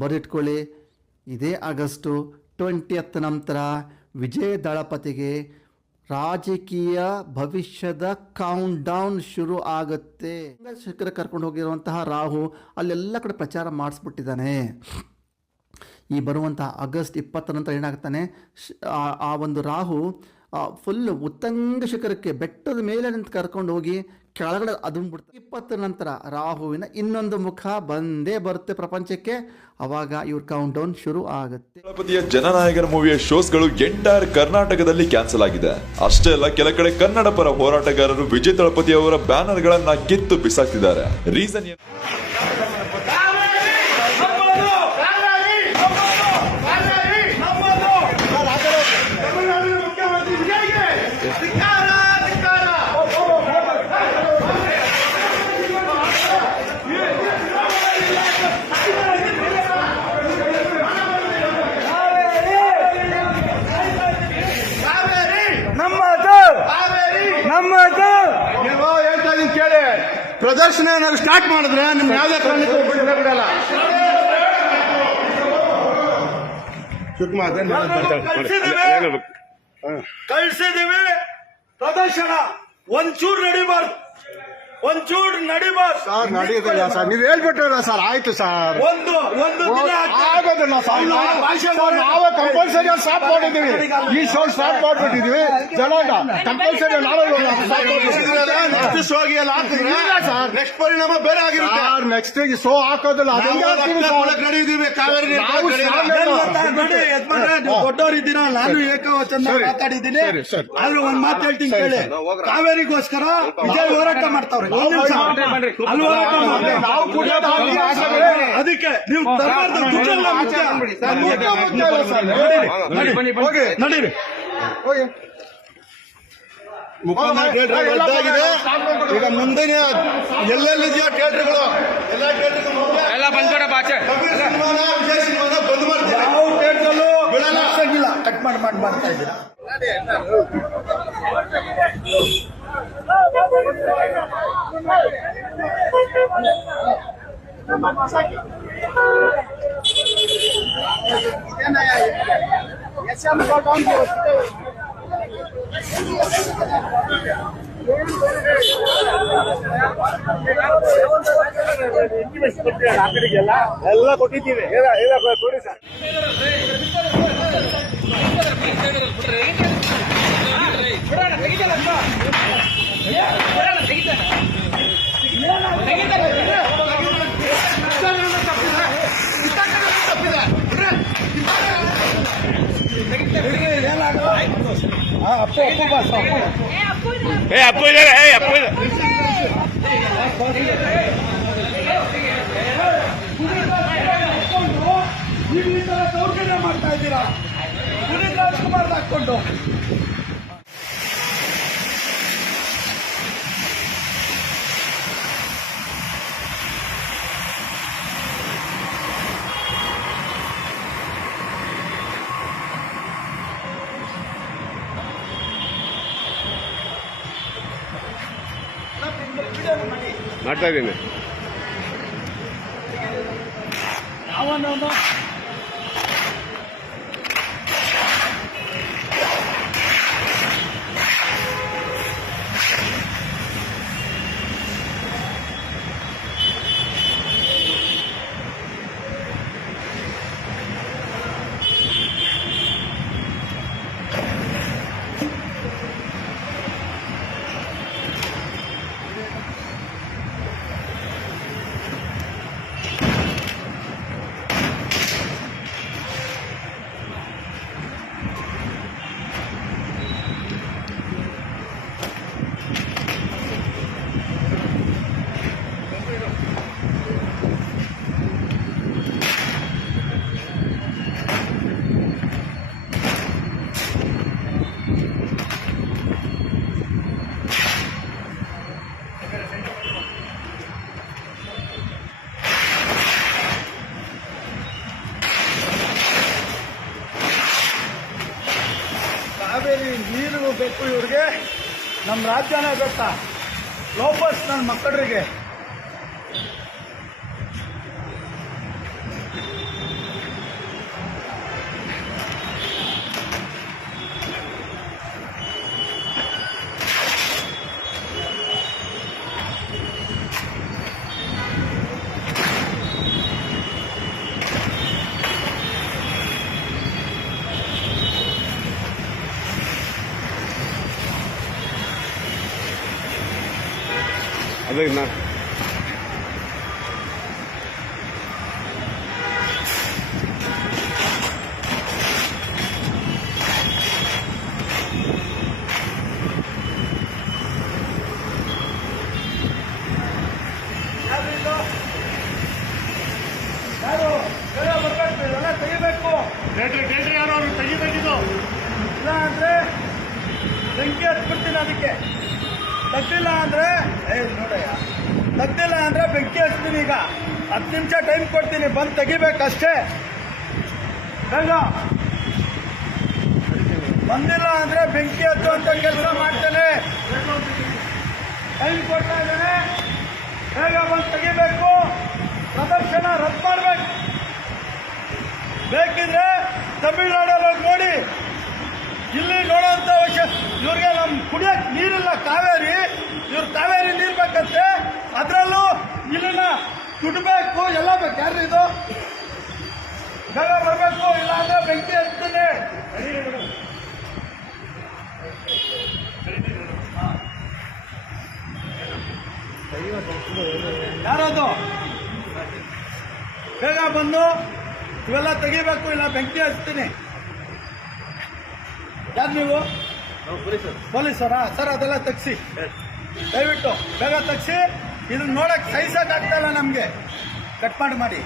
ಬರೆದಿಟ್ಕೊಳ್ಳಿ. ಇದೇ August 20th ನಂತರ ವಿಜಯ ದಳಪತಿಗೆ ರಾಜಕೀಯ ಭವಿಷ್ಯದ ಕೌಂಟ್ ಡೌನ್ ಶುರು ಆಗುತ್ತೆ. ಶಿಖರ ಕರ್ಕೊಂಡು ಹೋಗಿರುವಂತಹ ರಾಹು ಅಲ್ಲೆಲ್ಲ ಕಡೆ ಪ್ರಚಾರ ಮಾಡಿಸ್ಬಿಟ್ಟಿದ್ದಾನೆ. ಈ ಬರುವಂತಹ ಆಗಸ್ಟ್ 20 ನಂತರ ಏನಾಗ್ತಾನೆ, ಆ ಒಂದು ರಾಹು ಫುಲ್ಲು ಉತ್ತಂಗ ಶಿಖರಕ್ಕೆ ಬೆಟ್ಟದ ಮೇಲೆ ನಿಂತು ಕರ್ಕೊಂಡು ಹೋಗಿ ಕೆಳಗಡೆ ಅದುಂಬಿಡ್ತಾರೆ. 20 ನಂತರ ರಾಹುವಿನ ಇನ್ನೊಂದು ಮುಖ ಬಂದೇ ಬರುತ್ತೆ ಪ್ರಪಂಚಕ್ಕೆ. ಅವಾಗ ಇವ್ರ ಕೌಂಟ್ ಡೌನ್ ಶುರು ಆಗುತ್ತೆ. ದಳಪತಿಯ ಜನನಾಯಕನ ಮೂವಿಯ ಶೋಸ್ಗಳು ಎಂಟೈರ್ ಕರ್ನಾಟಕದಲ್ಲಿ ಕ್ಯಾನ್ಸಲ್ ಆಗಿದೆ. ಅಷ್ಟೇ ಅಲ್ಲ, ಕೆಲ ಕಡೆ ಕನ್ನಡ ಪರ ಹೋರಾಟಗಾರರು ವಿಜಯ್ ದಳಪತಿ ಅವರ ಬ್ಯಾನರ್ ಗಳನ್ನ ಕಿತ್ತು ಬಿಸಾಕ್ತಿದ್ದಾರೆ. ರೀಸನ್ ಕೇಳಿ, ಪ್ರದರ್ಶನ ಏನಾದ್ರು ಸ್ಟಾರ್ಟ್ ಮಾಡಿದ್ರೆ ನಿಮ್ಗೆ ಯಾವುದೇ ಕಾರಣಕ್ಕೂ ಬಿಡಲ್ಲ. ಕಳಿಸಿದೀವಿ ಪ್ರದರ್ಶನ ಒಂಚೂರು ನಡಿಬಾರ್ದು. ಸರ್ ನಡೆಯೋದಿಲ್ಲ ಸರ್, ನೀವು ಹೇಳ್ಬಿಟ್ರಲ್ಲ ಸರ್. ಆಯ್ತು ಸರ್, ಒಂದು ದಿನ ಆಗೋದಿಲ್ಲ ಸರ್. ನಾವೇ ಕಂಪಲ್ಸರಿ ಸ್ಟಾಪ್ ಮಾಡಿದ್ದೀವಿ. ಈ ಶೋ ಸ್ಟಾಪ್ ಮಾಡ್ಬಿಟ್ಟಿದೀವಿ. ಜನ ಕಂಪಲ್ಸರಿ ನೆಕ್ಸ್ಟ್ ಶೋಗೆ ಎಲ್ಲ ಹಾಕಿದ್ರೆ ಸರ್ ನೆಕ್ಸ್ಟ್ ಪರಿಣಾಮ ಬೇರೆ ಆಗಿರುತ್ತೆ. ನೆಕ್ಸ್ಟ್ ಶೋ ಹಾಕೋದಿಲ್ಲ. ನಡೆಯುತ್ತೀವಿ. ಕಾವೇರಿ ದೊಡ್ಡವರಿದ್ದೀರಾ, ನಾನು ಏಕವಚನ ಮಾತಾಡಿದ್ದೀನಿ. ಆದ್ರೆ ಒಂದ್ ಮಾತು ಹೇಳ್ತೀನಿ ಕೇಳಿ, ಕಾವೇರಿಗೋಸ್ಕರ ವಿಜಯ್ ಹೋರಾಟ ಮಾಡ್ತಾವ್ರೆ. ಅದಕ್ಕೆ ನೀವು ನಡೀರಿ. ಈಗ ಮುಂದಿನ ಎಲ್ಲೆಲ್ಲಿದೆಯೋ ಥಿಯೇಟರ್ಗಳು ಎಲ್ಲ ಬಂದ್ಬಿಡ ಬಾಚೆ ವಿಜಯ್ ಸಿನಿಮಾನ ಬಂದ್ ಮಾಡ್ತೀರಾ? ಯಾವ ಥಿಯೇಟರ್ಲ್ಲೂ ಬಿಡಲ್ಲ. ಕಟ್ ಮಾಡಿ ಮಾಡ್ತಾ ಇದ್ದೀರಾ? ಎಲ್ಲ ಕೊಟ್ಟಿದ್ದೀವಿ. ಕೊಡಿ ಸರ್. ಅಪ್ಪು ಇದ್ದಾರೆ. ದೌರ್ಜನ್ಯ ಮಾಡ್ತಾ ಇದ್ದೀರಾ ಪುನೀತ್ ರಾಜ್ಕುಮಾರ್ ಹಾಕೊಂಡು. ಮಾಡ್ತಾ ಇದ್ದೀನಿ. ಕಾವೇರಿ ನೀರು ಬೇಕು ಇವ್ರಿಗೆ, ನಮ್ಮ ರಾಜ್ಯನೇ ಬೇಕಾ? ಲೋಪಸ್ ನನ್ನ ಮಕ್ಕಳಿಗೆ ಅದೇ ನಾ ತೆಗಿಬೇಕು. ಯಾರು ಅವ್ರು ತೆಗಿಬೇಕಿದು, ಇಲ್ಲ ಅಂದ್ರೆ ಬೆಂಕಿ ಹಚ್ಬಿಡ್ತೀನಿ. ಅದಕ್ಕೆ ತಗ್ಲಿಲ್ಲ ಅಂದ್ರೆ ನೋಡಯ್ಯ, ತಗ್ಲಿಲ್ಲ ಅಂದ್ರೆ ಬೆಂಕಿ ಹಚ್ತೀನಿ. ಈಗ 10 ನಿಮಿಷ ಟೈಮ್ ಕೊಡ್ತೀನಿ, ಬಂದು ತೆಗಿಬೇಕಷ್ಟೇ. ಬೇಗ ಬಂದಿಲ್ಲ ಅಂದ್ರೆ ಬೆಂಕಿ ಹಚ್ಚುವಂತ ಕೆಲಸ ಮಾಡ್ತೇನೆ. ಟೈಮ್ ಕೊಡ್ತಾ ಇದ್ದೇನೆ, ಬೇಗ ಬಂದು ತೆಗಿಬೇಕು. ಪ್ರದರ್ಶನ ರದ್ದು ಮಾಡ್ಬೇಕು. ಬೇಕಿದ್ರೆ ತಮಿಳುನಾಡಲ್ಲಿ ನೋಡಿ, ಇಲ್ಲಿ ನೋಡೋಂಥ ಅವಶ್ಯ. ಇವ್ರಿಗೆ ನಮ್ ಕುಡಿಯಕ್ ನೀರಿಲ್ಲ, ಕಾವೇರಿ. ಇವ್ರು ಕಾವೇರಿ ನೀರ್ ಬೇಕಂತೆ, ಅದ್ರಲ್ಲೂ ಇಲ್ಲಿನ ದುಡ್ಬೇಕು, ಎಲ್ಲ ಬೇಕು. ಯಾರು ಇದು? ಬೇಗ ಬರಬೇಕು, ಇಲ್ಲ ಅಂದ್ರೆ ಬೆಂಕಿ ಹಚ್ತೀನಿ. ಯಾರದು? ಬೇಗ ಬಂದು ಇವೆಲ್ಲ ತೆಗಿಬೇಕು, ಇಲ್ಲ ಬೆಂಕಿ ಹಚ್ತೀನಿ. ಯಾರು ನೀವು? ಪೊಲೀಸರಾ? ಸರ್ ಅದೆಲ್ಲ ತೆಗ್ಸಿ, ದಯವಿಟ್ಟು ಬೇಗ ತೆಗ್ಸಿ. ಇದನ್ನ ನೋಡಕ್ ಸಹಿಸಕ್ ಆಗ್ತಾ ಇಲ್ಲ ನಮ್ಗೆ. ಕಟ್ ಮಾಡಿ